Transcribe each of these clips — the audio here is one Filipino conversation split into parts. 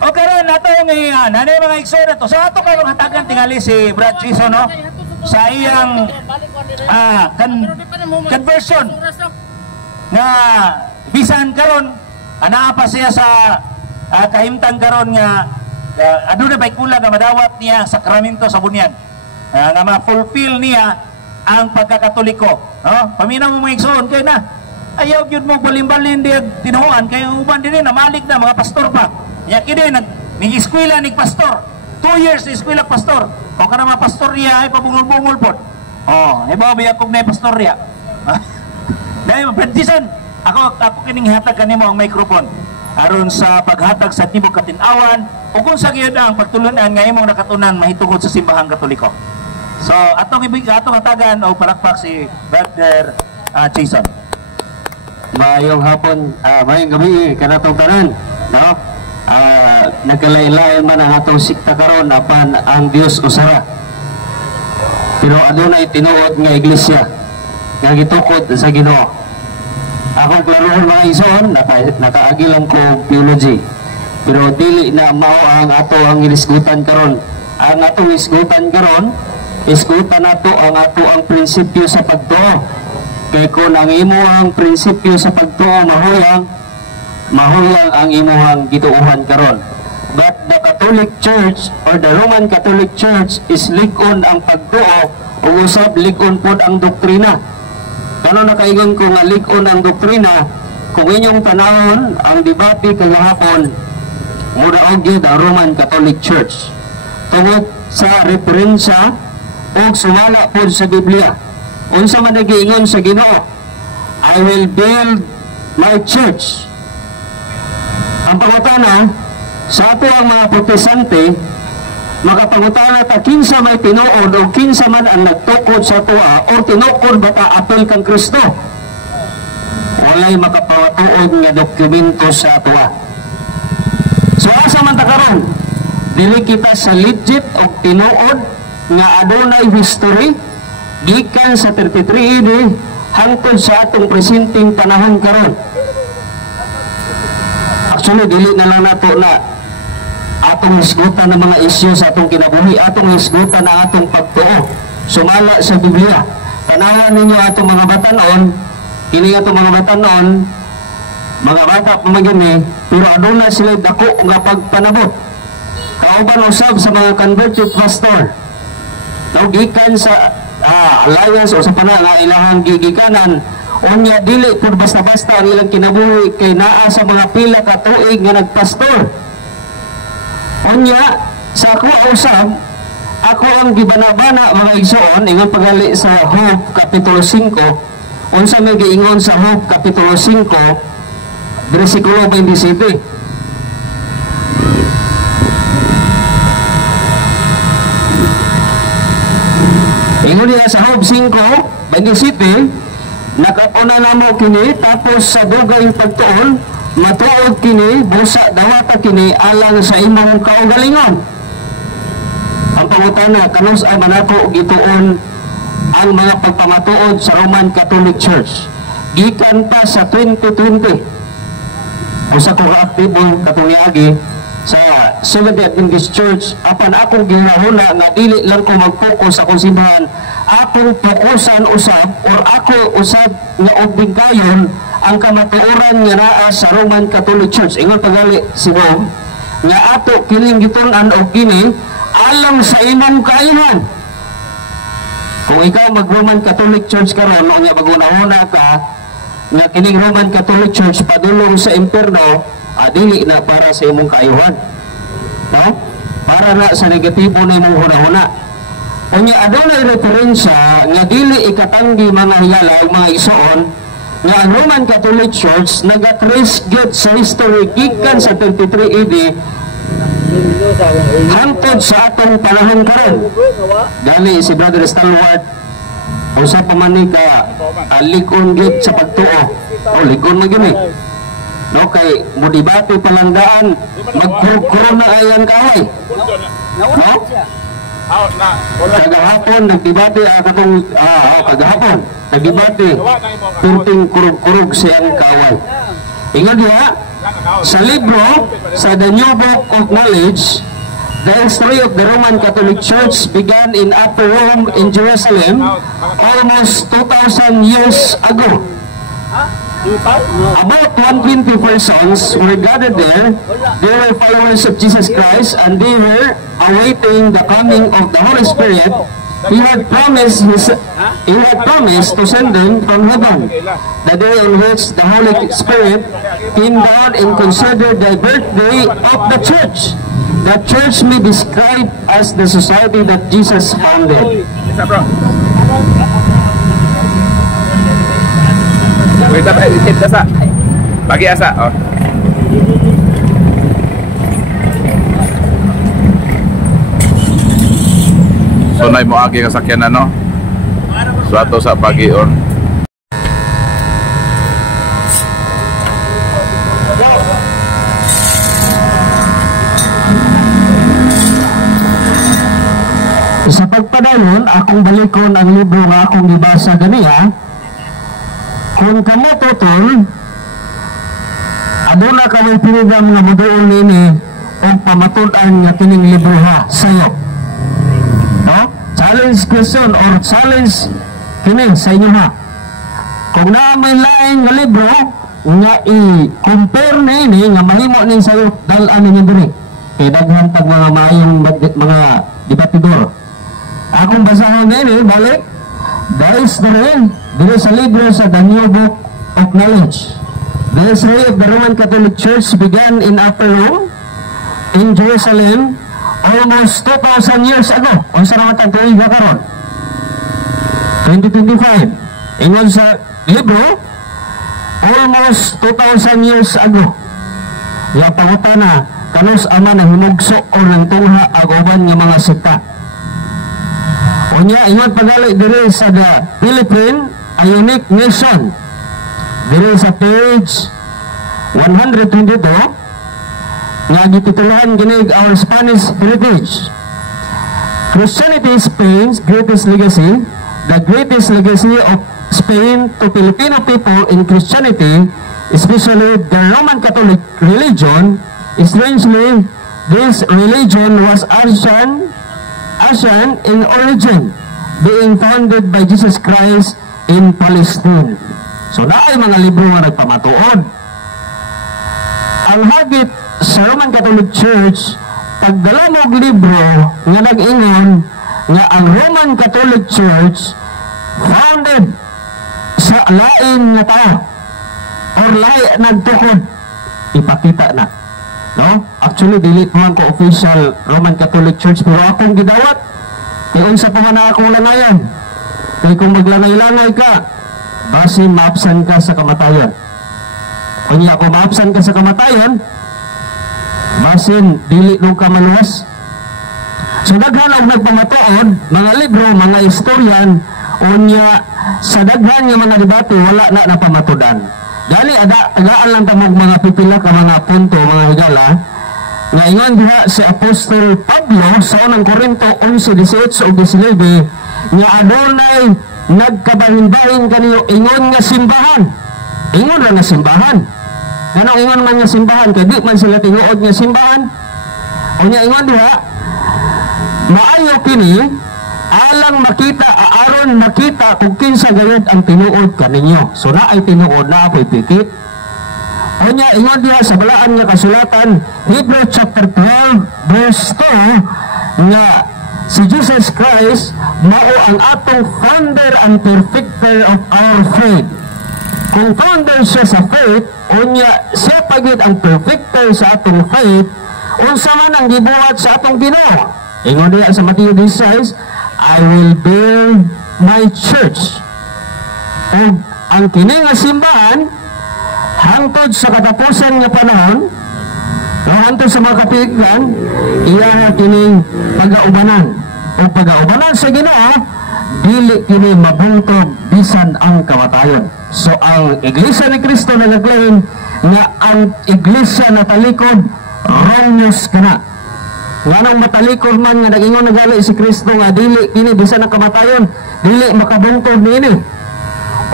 O karon nato yung nanay mga igsoon na to. So ato karong hatagan tingali si Brad Jason, no? Sa iyang conversion na bisan karon anaa pa siya sa kahimtang karon nga aduna bay kulang nga madawat niya sakramento sa bunyan nga ma-fulfill niya ang pagkakatoliko, no? Paminaw mo mga igsoon kay na ayaw gyud mo balimbalin di tinuan kay uban dinhi na malik na mga pastor pa. Ya kini nag-eskwela ni pastor. 2 years ni eskwela pastor. O kana mga pastor niya ay pabungol-bungol pod. Oh, ibaw biya kog na pastor niya. Dahil Brandison, ako kining hatag kanimo ang microphone aron sa paghatag sa tibok katin-awan o kung sa gyud ang pagtulunan nga imong nakatunan mahitungod sa simbahang Katoliko. So atong hatagan o palakpak si Brother Jason. Mayong hapon, mayong gabi kanatong tanan, no? Nagkalain-lain man ang atong sikta karon apan ang Dios usara. Pero adunay tinuod nga iglesia nga gitukod sa Ginoo. Akong klarohon mga igsoon, nakaagi lang ko theology. Pero dili na mao ang ato ang inisgutan karon. Ang atong isgutan karon, isgutan nato ang ato ang prinsipyo sa pagtuo. Kay kung ang imuhang prinsipyo sa pagtuo mahuyang ang imuhang gituuhan karon. But the Catholic Church or the Roman Catholic Church is lig-on ang pagtuo o usab lig-on pod ang doktrina. Kano nakaingon ko nga lig-on ang doktrina, kung inyong tanahon ang debate kagahapon mura og gyud ang Roman Catholic Church tungod sa referensya o sumala pod sa Biblia. Unsa man nagiingon sa Ginoo, I will build my church. Ang pangutana sa ato ang mga protestante, makapangutana ta kinsa may tinuod o kinsa man ang nagtukod sa tuwa o tinukod ba ta apel kang Kristo. Walay makapawatuod nga dokumento sa tuwa. So asa man ta karon? Dili kita sa legit o tinuod nga adunay history gikan sa 33 AD hangtod sa atong presenteng panahon karon. Actually, dili na lang nato na atong hisgutan ng mga isyu sa atong kinabuhi, atong hisgutan na atong pagtuo sumala sa Biblia. Tanawan ninyo atong mga batanon, kini atong mga batanon, mga bata pamagini, pero aduna sila dako nga pagpanabot. Kauban usab sa mga converted pastor, gikan sa alliance o sa pananga ilahang gigikanan, unya dili pud basta-basta ang ilang kinabuhi kay naa sa mga pila ka tuig nga nagpastor. Unya sa ako usab, ako ang gibanabana mga igsoon ingon pagali sa Hope Kapitulo 5. Unsa may giingon sa Hope Kapitulo 5 bersikulo 27. Ingon niya sa Hope 5:27, nakapuna na mo kini tapos sa dugay pagtuon matuod kini busa dawata kini alang sa imong kaugalingon. Ang pangutana kanus ay manako gituon ang mga pagpamatuod sa Roman Catholic Church gikan pa sa 2020 usa ko aktibo katong sa Seventh-day Adventist Church apan akong ginahuna nga dili lang ko mag-focus sa simbahan, akong fokusan usab or ako usab nga obligation ang kamatuoran nga naa sa Roman Catholic Church. Ingon pagali si Bob nga ato kining gitun-an og kini alang sa imong kainan. Kung ikaw mag-Roman Catholic Church karon unya baguna-una ka nga kining Roman Catholic Church padulong sa impierno, dili na para sa imong kaayuhan, no? Para na sa negatibo na imong hunahuna. Unya adunay referensya nga dili ikatanggi mga hiyala o mga igsoon nga ang Roman Catholic Church nag-trace gyud sa history gikan sa 23 AD hangtod sa atong panahon karon. Gani si Brother Stalwart usa pa man ni ka lig-on gyud sa pagtuo. O lig-on man gyud no kay mo debate palangdaan magkurkuro na ayang kahoy, no? Kagahapon nagdebate akong kagahapon nagdebate turting kurug-kurug siyang kaway. Ingon diha sa libro sa The New Book of Knowledge, the history of the Roman Catholic Church began in Upper Rome in Jerusalem almost 2,000 years ago. About 120 persons were gathered there. They were followers of Jesus Christ and they were awaiting the coming of the Holy Spirit. He had promised to send them from heaven. The day on which the Holy Spirit came down and considered the birthday of the church. The church may be described as the society that Jesus founded. Bagi asa. Oh. So nay mo agi kasakyan ano? So ato sa pagi-on. Sa pagpadayon, akong balikon ang libro nga akong gibasa ganiya. Kung kamo tutol, aduna kami pinigam nga moduol nini o pamatudan nga kining libro ha sayo. No? Challenge question or challenge kini sa inyo ha. Kung na may lain nga libro nga i-compare nini nga mahimo ning sayo dalan ninyo diri. Kay daghan tag mga maayong mga debatidor. Akong basahon nini balik. Dahil diri sa libro sa The New Book of Knowledge. The history of the Roman Catholic Church began in Upper Rome in Jerusalem almost 2,000 years ago. Unsa naman ang tuig karon? 2025. Ingon sa libro, almost 2,000 years ago. Ya pangutana, kanus ama na hinugso o ng tungha agoban nga mga sita. Unya, ingon pagali diri sa the Philippine, a unique nation. Diri sa page 122, nga gitituluhan ginig our Spanish heritage. Christianity is Spain's greatest legacy. The greatest legacy of Spain to Filipino people in Christianity, especially the Roman Catholic religion. Strangely, this religion was Asian in origin, being founded by Jesus Christ in Palestine. So naay mga libro nga nagpamatuod. Ang hagit sa Roman Catholic Church, pagdalamog libro nga nag-ingon nga ang Roman Catholic Church founded sa lain nga tao or lain nagtukod, ipakita na. No? Actually, dili man ko official Roman Catholic Church, pero akong gidawat kay unsa pa man akong lanayan. Kay kung maglanay-lanay ka, basin maapsan ka sa kamatayon. Kung ako maapsan ka sa kamatayon, basin dili nung ka maluwas. So daghan og nagpamatuod, mga libro, mga istoryan, unya sa daghan nga mga debate wala na napamatudan. Gani agaan lang tamog mga pipila ka mga punto, mga higala. Nga ingon diha si Apostol Pablo sa unang Korinto 11:18 o 19 nga adunay nagkabahin-bahin kaniyo ingon nga simbahan. Ingon ra nga simbahan. Ganong ingon man nga simbahan kay di man sila tinuod nga simbahan. Unya ingon diha maayo kini alang makita aron makita kung kinsa gayud ang tinuod kaninyo. So na ay tinuod na ako'y pikit. Unya ingon diha sa balaan nga kasulatan Hebrew chapter 12 verse 2 nga si Jesus Christ mao ang atong founder and perfecter of our faith. Kung founder siya sa faith, unya siya pagid ang perfecter sa atong faith, unsa man ang gibuhat sa atong Ginoo. Ingon diha sa Matthew 16, I will build my church. O ang kini nga simbahan hangtod sa katapusan nga panahon, hangtod sa mga kapiglan, iya kining pagaubanan. O pagaubanan sa Ginoo, dili kini mabuntog bisan ang kamatayon. So ang Iglesia ni Cristo na nag-claim nga ang Iglesia na talikod, Romeos ka na. Nganong matalikod man nga nag-ingon nagali si Cristo nga dili kini bisan ang kamatayon, dili makabuntog niini.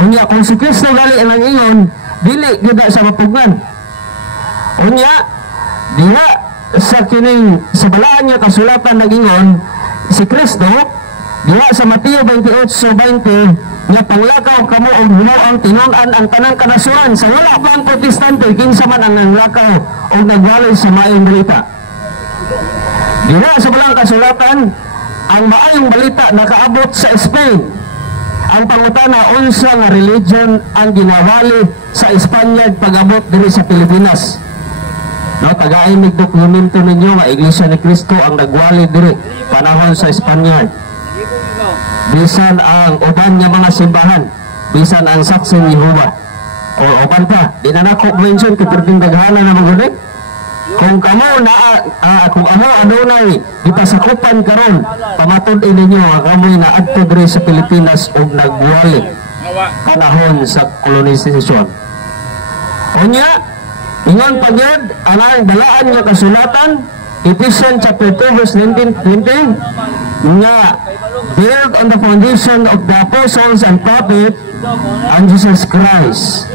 Unya kung si Cristo gali ang ingon, dili gyud sa mapugnan. Unya, diha sa kining sa balaan nga kasulatan nagingon si Kristo diha sa Mateo 28:20 nga panglakaw kamo og hinuang tinun-an ang tanang kanasuran sa wala pa ang protestante kinsa man ang nanglakaw og nagwalay sa maayong balita. Diha sa balang kasulatan ang maayong balita nakaabot sa Spain. Ang pangutana unsa nga religion ang ginawali sa Espanya pag-abot diri sa Pilipinas. No, tagain mig dokumento ninyo nga Iglesia ni Cristo ang nagwali diri panahon sa Espanya. Bisan ang uban nga mga simbahan, bisan ang Saksi ni Jehovah o uban pa, di na nako mention kiterding daghana na mga kung kamo na kung amo adunay ipasakupan karon pamatud ninyo nga kamoy na adto diri sa Pilipinas og nagwali panahon sa kolonisasyon. Unya ingon pagyud ang dalaan nga kasulatan Ephesians chapter 2 verse 19-20 nga build on the foundation of the apostles and prophets and Jesus Christ.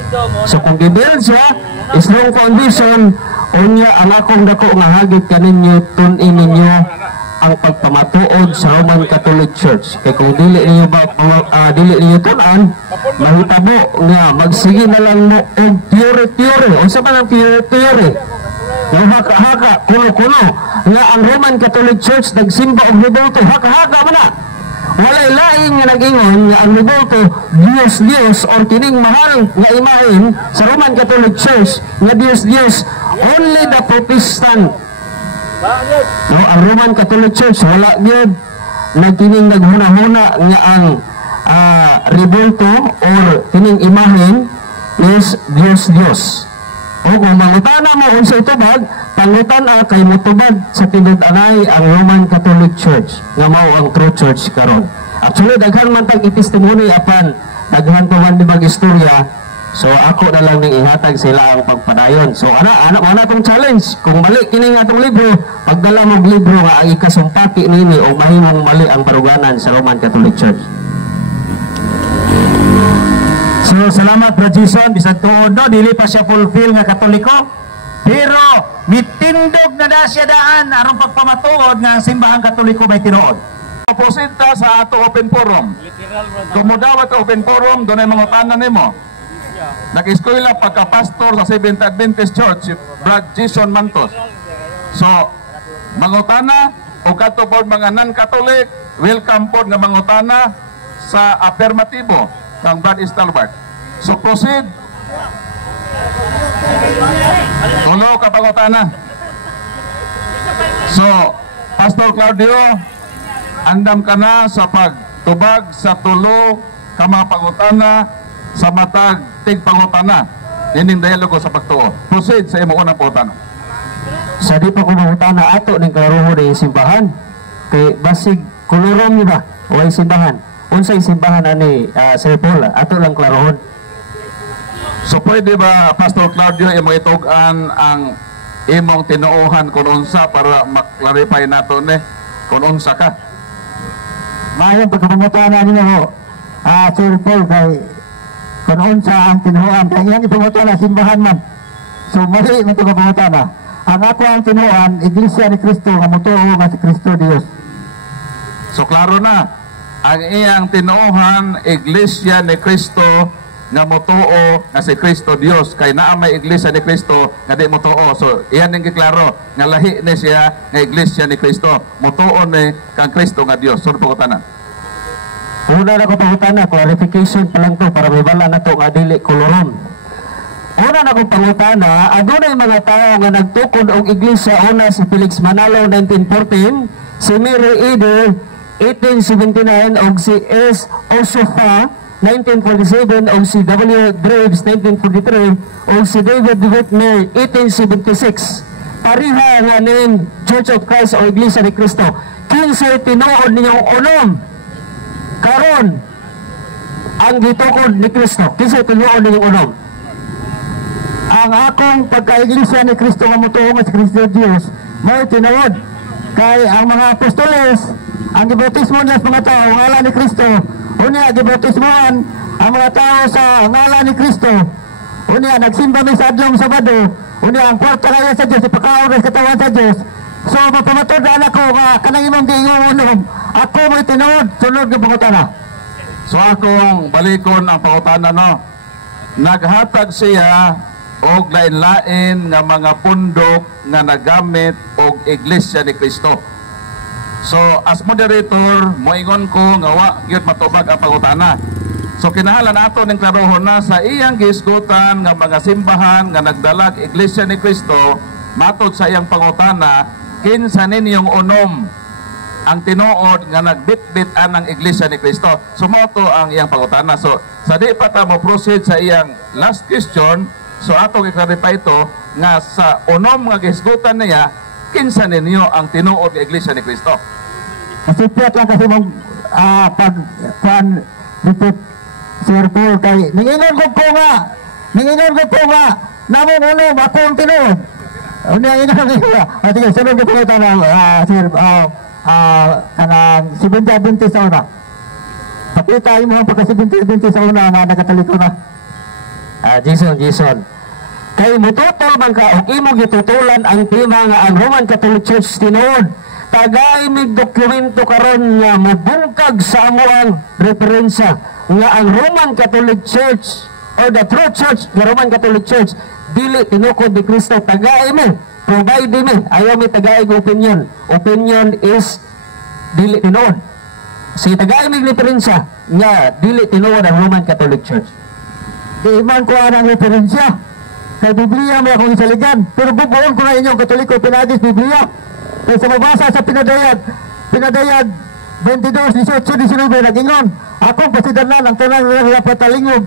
So kung gibuild siya strong foundation, unya ang akong dako nga hagit kaninyo tun-in ninyo ang pagpamatuod sa Roman Catholic Church. Kay kung dili niyo ba dili niyo tun-an, mahitabo nga magsige na lang mo og theory. Unsa man ang theory? Nga haka-haka, kuno-kuno nga ang Roman Catholic Church nagsimba og libulto, haka-haka man na. Walay laing nga nag-ingon nga ang libulto Dios or kining mahal nga imahin sa Roman Catholic Church nga Dios. Only the Protestant. No, ang Roman Catholic Church wala gyud nagkining naghuna-huna nga ang libulto or kining imahin is Dios. O kung mangutana mo unsa itubag, pangutan kay mutubag sa tinud-anay ang Roman Catholic Church nga mao ang true church karon. Actually daghan man tag itestimony apan daghan pa man dibag istorya. So ako na lang ning ihatag sila ang pagpadayon. So ana tong challenge. Kung mali kini nga atong libro, pagdala mo libro nga ang ikasumpati nini o mahimong mali ang baruganan sa Roman Catholic Church. So salamat Brad Jason, bisag tuod no, dili pa siya fulfill nga Katoliko, pero mitindog na siya daan aron pagpamatuod nga ang simbahang Katoliko may tinuod. Oposita sa ato open forum. Kumudawat ka open forum, doon ay mga tanan nimo. Nag-eskwela pagka-pastor sa Seventh Adventist Church, Brad Jason Mantos. So, mangutana o kato po mga non-Catholic, welcome po nga mangutana sa affirmatibo ng Brad Stalwart. So proceed. Tulo ka pangutana. So, Pastor Claudio, andam ka na sa pagtubag sa tulo ka mga pangutana sa matag tigpangutana. Ining dialogo sa pagtuo. Proceed sa imong unang pangutana. Sa di pa ko mangutana ato ning klaruho ng simbahan. Kay basig kolorom ni ba o ay simbahan. Unsay simbahan ani Sir Paul, ato lang klarohon. So pwede ba Pastor Claudio imong itugan ang imong tinuohan kung unsa para maklarify nato ni kung unsa ka? Maayong pagpamutana ninyo Sir Paul kay kung unsa ang tinuohan kay iyang ipamutana simbahan man. So mali man ito pagpamutana. Ang ako ang tinuohan Iglesia ni Cristo nga mutuo nga si Cristo Dios. So klaro na ang iyang tinuohan Iglesia ni Cristo nga motuo nga si Cristo Dios, kay naa may Iglesia ni Cristo nga di motuo. So iyan ning giklaro nga lahi ni siya nga Iglesia ni Cristo, motuo ni kang Cristo nga Dios. So pangutana. Una na ko pangutana, clarification pa lang to para may bala na to nga dili kolorom. Una na ko pangutana, adunay mga tao nga nagtukod og iglesia, una si Felix Manalo 1914, si Mary Eder 1879 og si S. Osofa 1947 o si W. Graves 1943 o si David Whitmer 1876. Pariha nga ning Church of Christ o Iglesia ni Cristo. Kinsay tinuod ninyong unom karon ang gitukod ni Cristo. Kinsay tinuod ninyong unom? Ang akong pagka-Iglesia ni Cristo nga mutuo nga si Cristo Dios may tinuod kay ang mga apostoles ang gibautismo nila sa mga tao ngalan ni Cristo. Unya gibautismoan ang mga tao sa ngalan ni Cristo. Unya nagsimba mi sa adlong Sabado. Unya ang kwarta ngayon sa Diyos, ipakaon sa katawan sa Diyos. So mapamatod na ako nga kanang imong giingon ako mo'y tinuod sunod ng pangutana. So akong balikon ang pangutana no. Naghatag siya og lain-lain nga mga pundok nga nagamit og Iglesia ni Cristo. So as moderator, moingon ko nga wa gyud matubag ang pangutana. So kinahanglan nato ning klarohon na sa iyang giisgutan nga mga simbahan nga nagdalag Iglesia ni Cristo, matod sa iyang pangutana, kinsa ninyong unom ang tinuod nga nagbitbit ang Iglesia ni Cristo. So mao to ang iyang pangutana. So sa di pa ta mo proceed sa iyang last question, so ato i-clarify ito nga sa unom nga giisgutan niya, kinsa ninyo ang tinuod nga Iglesia ni Cristo? Kasi piyat lang kasi mong repeat Sir Paul kay ninginon ko nga namong unom ako ang tinuod. Unya ina nga sige sunod ko pala tanang Sir kanang 70 sa una. Pakita mo ang pagka 70 sa una nga nakataliko na. Jason kay mututol man ka og imo gitutulan ang tema nga ang Roman Catholic Church tinuod. Tagay mig dokumento karon nga mabungkag sa amoang referensya nga ang Roman Catholic Church or the true church, the Roman Catholic Church dili tinukod ni Kristo. Tagay mi, provide mi, ayaw mi tagay opinion is dili tinuod. Si tagay mig referensya nga dili tinuod ang Roman Catholic Church. Di man ko ang referensya kay Biblia mo akong isaligan, pero bubuon ko na inyong Katoliko pinagis Biblia. Kaya sa mabasa sa pinadayag 22:18-19 nag-ingon, akong pasidanan ang tanang napatalingog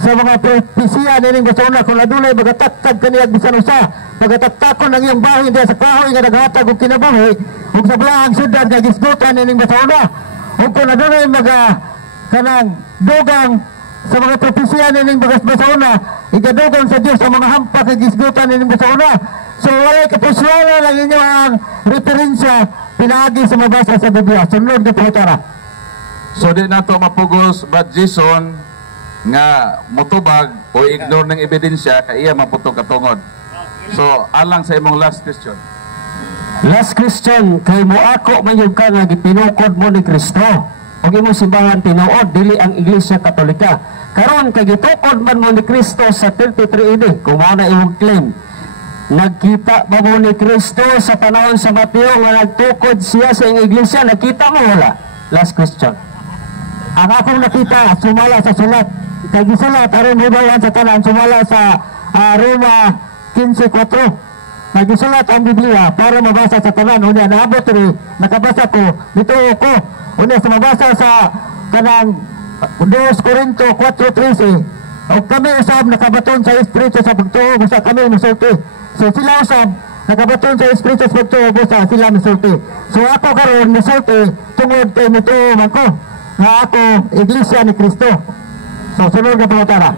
sa mga propesya nining basona kung nadulay magataktag kaniyag bisan usa, magataktakon ang iyang bahay diya sa kahoy nga naghatag og kinabuhi ug sa blaang syudad nga gisgutan nining basona. Ug kung nadulay kanang dugang sa mga propesya nining basona, igadugang sa Dios sa mga hampak nga gisgutan nining basona. So walay kapuswala lang inyo ang referensya pinagi sa mabasa sa Biblia. Sunod na pangutana. So di na to mapugos but Jason nga mutubag o ignore ng ebidensya kay iya maputong katungod. So alang sa imong last question. Last question kay mo ako mayog ka nga gipinukod mo ni Kristo. Og imong simbahan tinuod dili ang Iglesia Katolika. Karon kay gitukod man mo ni Kristo sa 33 AD kung mao na imong claim. Nagkita ba mo ni Kristo sa panahon sa Mateo nga nagtukod siya sa iyang iglesia? Nakita mo wala? Last question. Ang akong nakita, sumala sa sulat. Kaya gisulat, aron hibawan sa tanan, sumala sa Roma 15:4. Nagisulat ang Biblia para mabasa sa tanan. Unya, naabot rin, nakabasa ko, nito ko. Unya, mabasa sa kanang 2 Corinto 4:13. O kami usab nakabaton sa Espiritu sa pagtuo, basta kami musulti. So sila usab nakabaton sa Espiritu sa pagtuo, basta sila musulti. So ako karon musulti tungod kay mutuo man ko nga ako Iglesia ni Cristo. So sunod na pangutana.